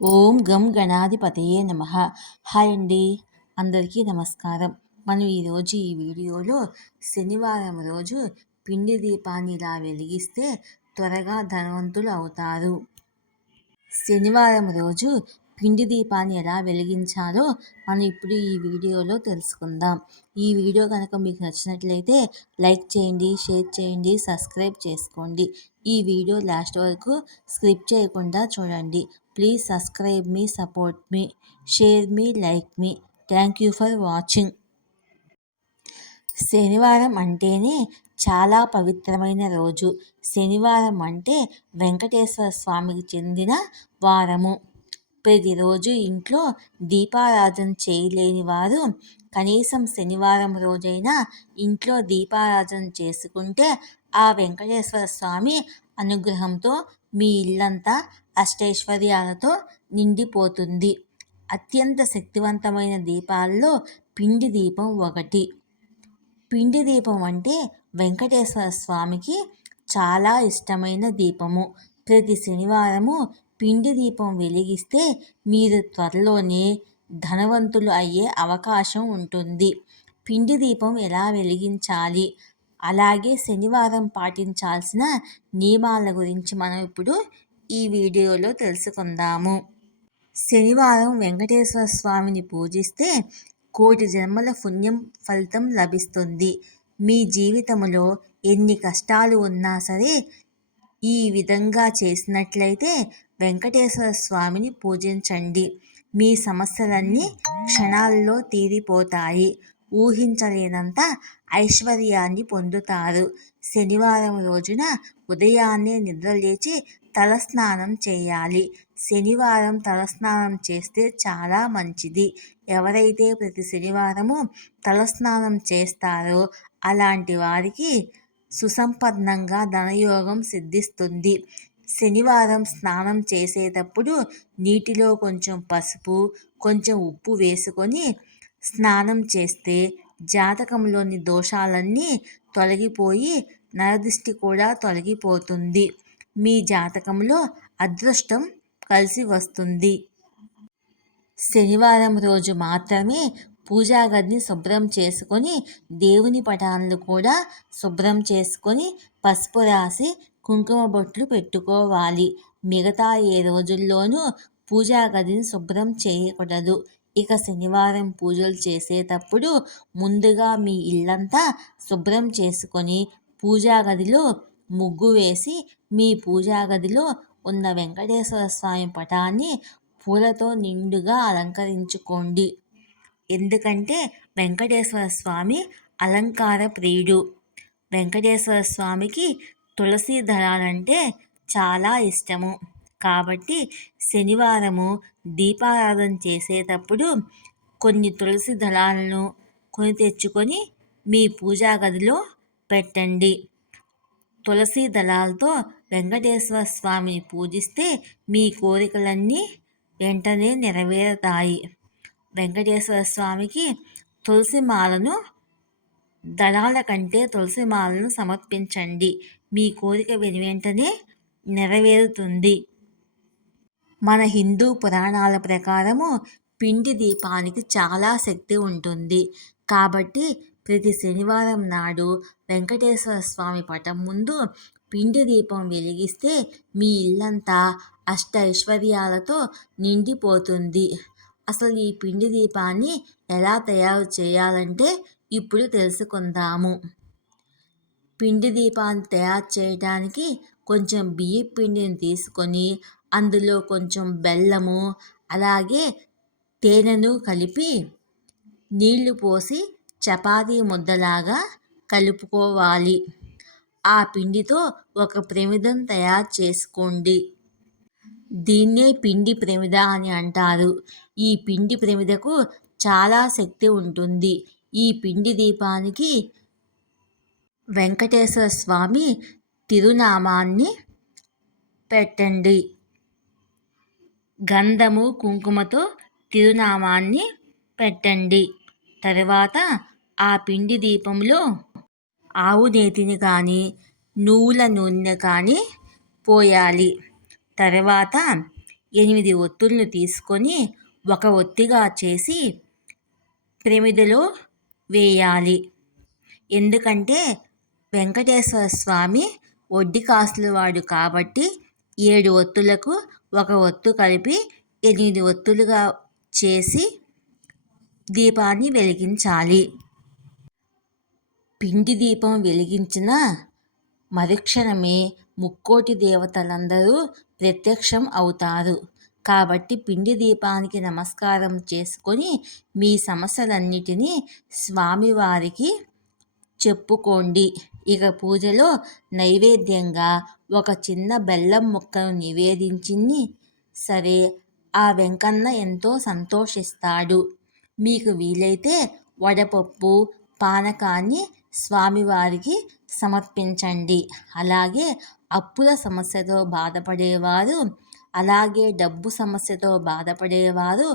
ఓం గం గణాధిపతయే నమ. హాయ్ అండి. అందరికీ నమస్కారం. మనం ఈరోజు ఈ వీడియోలో శనివారం రోజు పిండి దీపాన్ని ఇలా వెలిగిస్తే త్వరగా ధనవంతులు అవుతారు. శనివారం రోజు పిండి దీపాన్ని ఎలా వెలిగించాలో మనం ఇప్పుడు ఈ వీడియోలో తెలుసుకుందాం. ఈ వీడియో కనుక మీకు నచ్చినట్లయితే లైక్ చేయండి షేర్ చేయండి సబ్స్క్రైబ్ చేసుకోండి. ఈ వీడియో లాస్ట్ వరకు స్క్రిప్ చేయకుండా చూడండి. ప్లీజ్ సబ్స్క్రైబ్ మీ సపోర్ట్ మీ షేర్ మీ లైక్ మీ థ్యాంక్ యూ ఫర్ వాచింగ్ శనివారం అంటేనే చాలా పవిత్రమైన రోజు. శనివారం అంటే వెంకటేశ్వర స్వామికి చెందిన వారము. ప్రతిరోజు ఇంట్లో దీపారాధన చేయలేని వారు కనీసం శనివారం రోజైనా ఇంట్లో దీపారాధన చేసుకుంటే ఆ వెంకటేశ్వర స్వామి అనుగ్రహంతో మీ ఇల్లంతా అష్టైశ్వర్యాలతో నిండిపోతుంది. అత్యంత శక్తివంతమైన దీపాల్లో పిండి దీపం ఒకటి. పిండి దీపం అంటే వెంకటేశ్వర స్వామికి చాలా ఇష్టమైన దీపము. ప్రతి శనివారము పిండి దీపం వెలిగిస్తే మీరు త్వరలోనే ధనవంతులు అయ్యే అవకాశం ఉంటుంది. పిండి దీపం ఎలా వెలిగించాలి? అలాగే శనివారం పాటించాల్సిన నియమాల గురించి మనం ఇప్పుడు ఈ వీడియోలో తెలుసుకుందాము. శనివారం వెంకటేశ్వర స్వామిని పూజిస్తే కోటి జన్మల పుణ్యం ఫలితం లభిస్తుంది. మీ జీవితంలో ఎన్ని కష్టాలు ఉన్నా సరే ఈ విధంగా చేసినట్లయితే వెంకటేశ్వర స్వామిని పూజించండి. మీ సమస్యలన్నీ క్షణాల్లో తీరిపోతాయి. ఊహించలేనంత ఐశ్వర్యాన్ని పొందుతారు. శనివారం రోజున ఉదయాన్నే నిద్రలేచి తలస్నానం చేయాలి. శనివారం తలస్నానం చేస్తే చాలా మంచిది. ఎవరైతే ప్రతి శనివారము తలస్నానం చేస్తారో అలాంటి వారికి సుసంపన్నంగా ధనయోగం సిద్ధిస్తుంది. శనివారం స్నానం చేసేటప్పుడు నీటిలో కొంచెం పసుపు కొంచెం ఉప్పు వేసుకొని స్నానం చేస్తే జాతకంలోని దోషాలన్నీ తొలగిపోయి నరదృష్టి కూడా తొలగిపోతుంది. మీ జాతకంలో అదృష్టం కలిసి వస్తుంది. శనివారం రోజు మాత్రమే పూజాగదిని శుభ్రం చేసుకొని దేవుని పటాలను కూడా శుభ్రం చేసుకొని పసుపు రాసి కుంకుమ బొట్లు పెట్టుకోవాలి. మిగతా ఏ రోజుల్లోనూ పూజాగదిని శుభ్రం చేయకూడదు. ఇక శనివారం పూజలు చేసేటప్పుడు ముందుగా మీ ఇల్లంతా శుభ్రం చేసుకొని పూజా గదిలో ముగ్గు వేసి మీ పూజా గదిలో ఉన్న వెంకటేశ్వర స్వామి పటాన్ని పూలతో నిండుగా అలంకరించుకోండి. ఎందుకంటే వెంకటేశ్వర స్వామి అలంకార ప్రియుడు. వెంకటేశ్వర స్వామికి తులసి దళాలంటే చాలా ఇష్టము. కాబట్టి శనివారము దీపారాధన చేసేటప్పుడు కొన్ని తులసి దళాలను కొని తెచ్చుకొని మీ పూజా గదిలో పెట్టండి. తులసి దళాలతో వెంకటేశ్వర స్వామిని పూజిస్తే మీ కోరికలన్నీ వెంటనే నెరవేరుతాయి. వెంకటేశ్వర స్వామికి తులసి మాలను దళాల కంటే తులసి మాలను సమర్పించండి. మీ కోరిక వెను వెంటనే నెరవేరుతుంది. మన హిందూ పురాణాల ప్రకారము పిండి దీపానికి చాలా శక్తి ఉంటుంది. కాబట్టి ప్రతి శనివారం నాడు వెంకటేశ్వర స్వామి పటం ముందు పిండి దీపం వెలిగిస్తే మీ ఇల్లంతా అష్ట ఐశ్వర్యాలతో నిండిపోతుంది. అసలు ఈ పిండి దీపాన్ని ఎలా తయారు చేయాలంటే ఇప్పుడు తెలుసుకుందాము. పిండి దీపాన్ని తయారు చేయడానికి కొంచెం బియ్య పిండిని తీసుకొని అందులో కొంచెం బెల్లము అలాగే తేనెను కలిపి నీళ్ళు పోసి చపాతీ ముద్దలాగా కలుపుకోవాలి. ఆ పిండితో ఒక ప్రమిదం తయారు చేసుకోండి. దీన్నే పిండి ప్రమిద అని అంటారు. ఈ పిండి ప్రమిదకు చాలా శక్తి ఉంటుంది. ఈ పిండి దీపానికి వెంకటేశ్వర స్వామి తిరునామాన్ని పెట్టండి. గంధము కుంకుమతో తిరునామాన్ని పెట్టండి. తర్వాత ఆ పిండి దీపంలో ఆవు నేతిని కానీ నువ్వుల నూనె కానీ పోయాలి. తర్వాత ఎనిమిది ఒత్తులను తీసుకొని ఒక ఒత్తిగా చేసి ప్రమిదలో వేయాలి. ఎందుకంటే వెంకటేశ్వర స్వామి వడ్డీ కాసులు వాడు కాబట్టి ఏడు ఒత్తులకు ఒక ఒత్తు కలిపి ఎనిమిది ఒత్తులుగా చేసి దీపాన్ని వెలిగించాలి. పిండి దీపం వెలిగించిన మరుక్షణమే ముక్కోటి దేవతలందరూ ప్రత్యక్షం అవుతారు. కాబట్టి పిండి దీపానికి నమస్కారం చేసుకొని మీ సమస్యలన్నిటినీ స్వామివారికి చెప్పుకోండి. ఇక పూజలో నైవేద్యంగా ఒక చిన్న బెల్లం ముక్కను నివేదించింది. సరే ఆ వెంకన్న ఎంతో సంతోషిస్తాడు. మీకు వీలైతే వడపప్పు పానకాన్ని స్వామివారికి సమర్పించండి. అలాగే అప్పుల సమస్యతో బాధపడేవారు అలాగే డబ్బు సమస్యతో బాధపడేవారు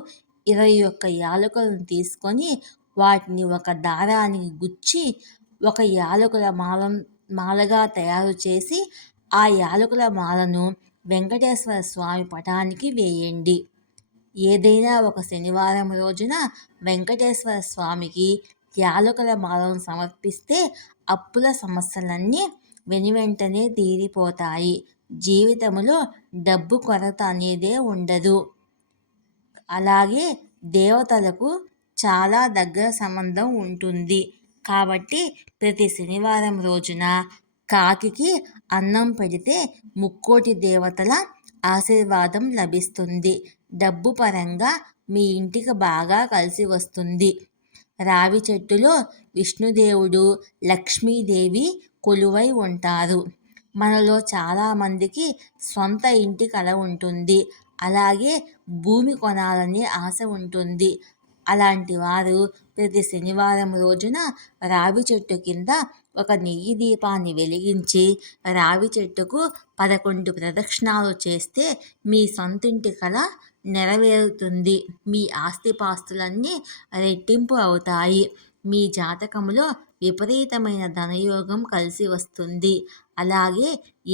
ఇరవై ఒక్క యాలకులను తీసుకొని వాటిని ఒక దారానికి గుచ్చి ఒక యాలకుల మాల మాలగా తయారు చేసి ఆ యాలకుల మాలను వెంకటేశ్వర స్వామి పటానికి వేయండి. ఏదైనా ఒక శనివారం రోజున వెంకటేశ్వర స్వామికి యాలకుల మాలను సమర్పిస్తే అప్పుల సమస్యలన్నీ వెనువెంటనే తీరిపోతాయి. జీవితంలో డబ్బు కొరత అనేదే ఉండదు. అలాగే దేవతలకు చాలా దగ్గర సంబంధం ఉంటుంది. కాబట్టి ప్రతి శనివారం రోజున కాకికి అన్నం పెడితే ముక్కోటి దేవతల ఆశీర్వాదం లభిస్తుంది. డబ్బు పరంగా మీ ఇంటికి బాగా కలిసి వస్తుంది. రావి చెట్టులో విష్ణుదేవుడు లక్ష్మీదేవి కొలువై ఉంటారు. మనలో చాలామందికి సొంత ఇంటి కల ఉంటుంది. అలాగే భూమి కొనాలనే ఆశ ఉంటుంది. అలాంటి వారు ప్రతి శనివారం రోజున రావి చెట్టు కింద ఒక నెయ్యి దీపాన్ని వెలిగించి రావి చెట్టుకు పదకొండు ప్రదక్షిణాలు చేస్తే మీ సొంతింటి కళ నెరవేరుతుంది. మీ ఆస్తిపాస్తులన్నీ రెట్టింపు అవుతాయి. మీ జాతకంలో విపరీతమైన ధనయోగం కలిసి వస్తుంది. అలాగే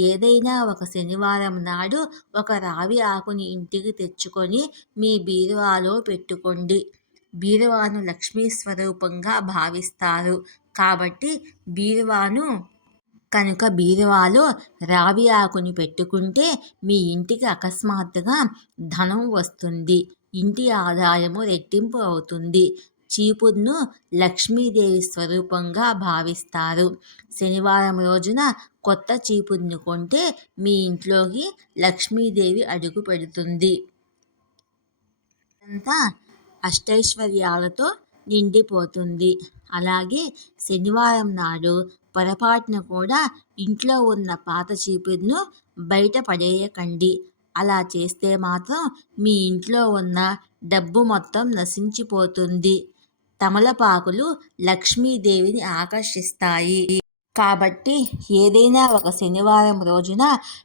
ఏదైనా ఒక శనివారం నాడు ఒక రావి ఆకుని ఇంటికి తెచ్చుకొని మీ బీరువాలో పెట్టుకోండి. బీరువాను లక్ష్మీ స్వరూపంగా భావిస్తారు. కాబట్టి బీరువాను కనుక బీరువాలో రావి ఆకుని పెట్టుకుంటే మీ ఇంటికి అకస్మాత్తుగా ధనం వస్తుంది. ఇంటి ఆదాయము రెట్టింపు అవుతుంది. చీపురును లక్ష్మీదేవి స్వరూపంగా భావిస్తారు. శనివారం రోజున కొత్త చీపురును కొంటే మీ ఇంట్లోకి లక్ష్మీదేవి అడుగు పెడుతుంది. అంతా అష్టైశ్వర్యాలతో నిండిపోతుంది. అలాగే శనివారం నాడు పొరపాటున కూడా ఇంట్లో ఉన్న పాత చీపురును బయట పడేయకండి. అలా చేస్తే మాత్రం మీ ఇంట్లో ఉన్న డబ్బు మొత్తం నశించిపోతుంది. తమలపాకులు లక్ష్మీదేవిని ఆకర్షిస్తాయి. కాబట్టి ఏదైనా ఒక శనివారం రోజున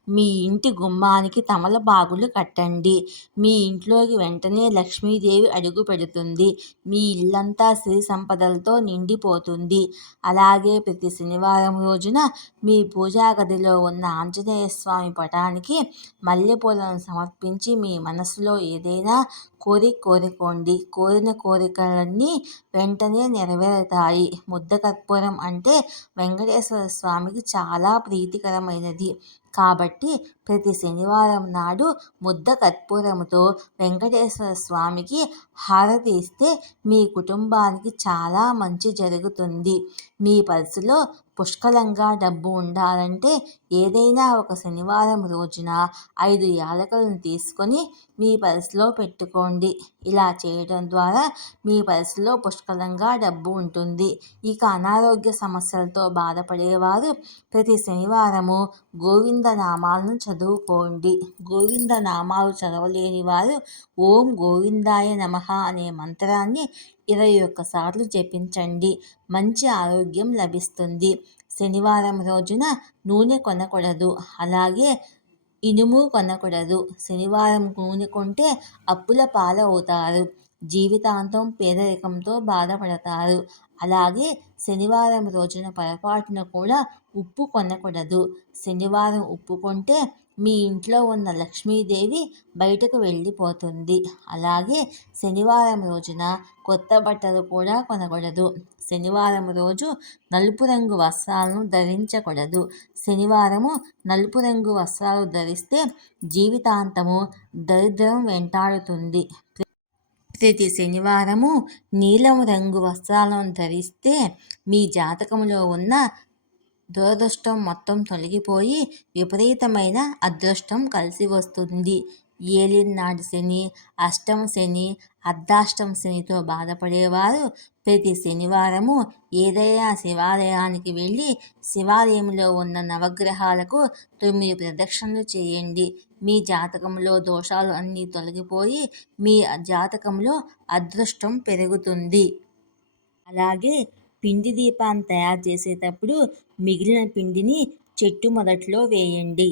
మీ ఇంటి గుమ్మానికి తమలపాకులు కట్టండి. మీ ఇంట్లోకి వెంటనే లక్ష్మీదేవి అడుగు పెడుతుంది. మీ ఇల్లంతా సిరి సంపదలతో నిండిపోతుంది. అలాగే ప్రతి శనివారం రోజున మీ పూజా గదిలో ఉన్న ఆంజనేయ స్వామి పటానికి మల్లెపూలను సమర్పించి మీ మనసులో ఏదైనా కోరిక కోరుకోండి. కోరిన కోరికలన్నీ వెంటనే నెరవేరుతాయి. ముద్ద కర్పూరం అంటే వెంకటేశ్వర స్వామికి చాలా ప్రీతికరమైనది. కాబట్టి ప్రతి శనివారం నాడు ముద్ద కర్పూరంతో వెంకటేశ్వర స్వామికి హారతి ఇస్తే మీ కుటుంబానికి చాలా మంచి జరుగుతుంది. మీ పర్సులో పుష్కలంగా డబ్బు ఉండాలంటే ఏదైనా ఒక శనివారం రోజున ఐదు యాలకులను తీసుకొని మీ పర్సులో పెట్టుకోండి. ఇలా చేయడం ద్వారా మీ పర్సులో పుష్కలంగా డబ్బు ఉంటుంది. ఇక అనారోగ్య సమస్యలతో బాధపడేవారు ప్రతి శనివారము గోవింద నామాలను చదువుకోండి. గోవింద నామాలు చదవలేని వారు ఓం గోవిందాయ నమ అనే మంత్రాన్ని ఇరవై ఒక్కసార్లు జపించండి. మంచి ఆరోగ్యం లభిస్తుంది. శనివారం రోజున నూనె కొనకూడదు. అలాగే ఇనుము కొనకూడదు. శనివారం నూనె కొంటే అప్పుల పాలవుతారు. జీవితాంతం పేదరికంతో బాధపడతారు. అలాగే శనివారం రోజున పొరపాటున కూడా ఉప్పు కొనకూడదు. శనివారం ఉప్పు కొంటే మీ ఇంట్లో ఉన్న లక్ష్మీదేవి బయటకు వెళ్ళిపోతుంది. అలాగే శనివారం రోజున కొత్త బట్టలు కూడా కొనకూడదు. శనివారం రోజు నలుపు రంగు వస్త్రాలను ధరించకూడదు. శనివారము నలుపు రంగు వస్త్రాలు ధరిస్తే జీవితాంతము దరిద్రం వెంటాడుతుంది. ప్రతి శనివారము నీలం రంగు వస్త్రాలను ధరిస్తే మీ జాతకంలో ఉన్న దురదృష్టం మొత్తం తొలగిపోయి విపరీతమైన అదృష్టం కలిసి వస్తుంది. ఏలినాటి శని అష్టమ శని అర్ధాష్టమ శనితో బాధపడేవారు. ప్రతి శనివారము ఏదైనా శివాలయానికి వెళ్ళి శివాలయంలో ఉన్న నవగ్రహాలకు తొమ్మిది ప్రదక్షిణలు చేయండి. మీ జాతకంలో దోషాలు అన్నీ తొలగిపోయి మీ జాతకంలో అదృష్టం పెరుగుతుంది. అలాగే పిండి దీపాన్ని తయారు చేసేటప్పుడు మిగిలిన పిండిని చెట్టు మొదట్లో వేయండి.